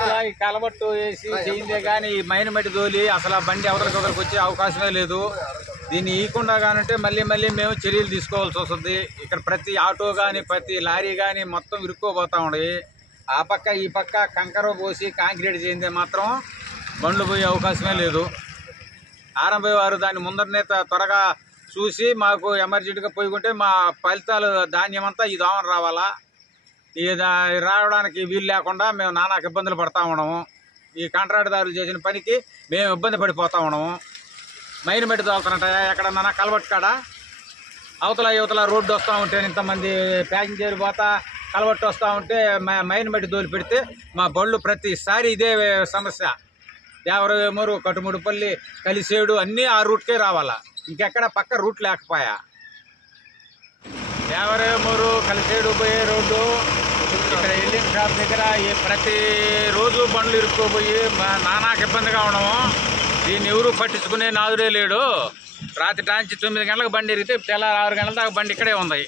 అవతల ఈ కలబట్టు వేసి చేయిందే కానీ ఈ మైన్ మట్టి తోలి అసలు ఆ బండి అవతలకి వచ్చే అవకాశమే లేదు. దీన్ని ఇవ్వకుండా కానంటే మళ్ళీ మేము చర్యలు తీసుకోవాల్సి వస్తుంది. ఇక్కడ ప్రతి ఆటో కానీ ప్రతి లారీ కానీ మొత్తం ఇరుక్కోపోతా ఉన్నాయి. ఆ పక్క ఈ పక్క కంకర పోసి కాంక్రీట్ చేయిందే మాత్రం బండ్లు పోయే అవకాశమే లేదు. ఆర్ఎంఐ వారు దాన్ని ముందరనే త్వరగా చూసి మాకు ఎమర్జెంట్గా పోయికుంటే మా ఫలితాలు ధాన్యం అంతా ఈ దోమన రావాలా. రావడానికి వీలు లేకుండా మేము నానా ఇబ్బందులు పడతా ఉన్నాము. ఈ కాంట్రాక్టుదారులు చేసిన పనికి మేము ఇబ్బంది పడిపోతా ఉన్నాము. మైన్ మట్టి తోలుతున్నట్ట ఎక్కడన్నా కలబట్టు కాడ అవతల రోడ్డు వస్తూ ఉంటే ఇంతమంది ప్యాసింజర్ పోతా కలబట్టు వస్తూ ఉంటే మైన్ మట్టి తోలి పెడితే మా బళ్ళు ప్రతిసారి ఇదే సమస్య. దేవరవేమూరు, కటుముడిపల్లి, కలిసేడు అన్నీ ఆ రూట్కే రావాలా. ఇంకెక్కడ పక్క రూట్ లేకపోయా. దేవరవేమూరు కలిసేడు పోయే రోడ్డు ఇక్కడ ఎల్లింగ్ షాప్ దగ్గర ప్రతి రోజు బండ్లు ఇరుక్కోపోయి నానాకు ఇబ్బందిగా ఉండము. దీన్ని ఎవరు పట్టించుకునే నాదుడే లేడు. రాత్రి నుంచి 9 గంటలకు బండి ఇరిగితే తెల్ల 6 గంటల దాకా బండి ఇక్కడే ఉంది.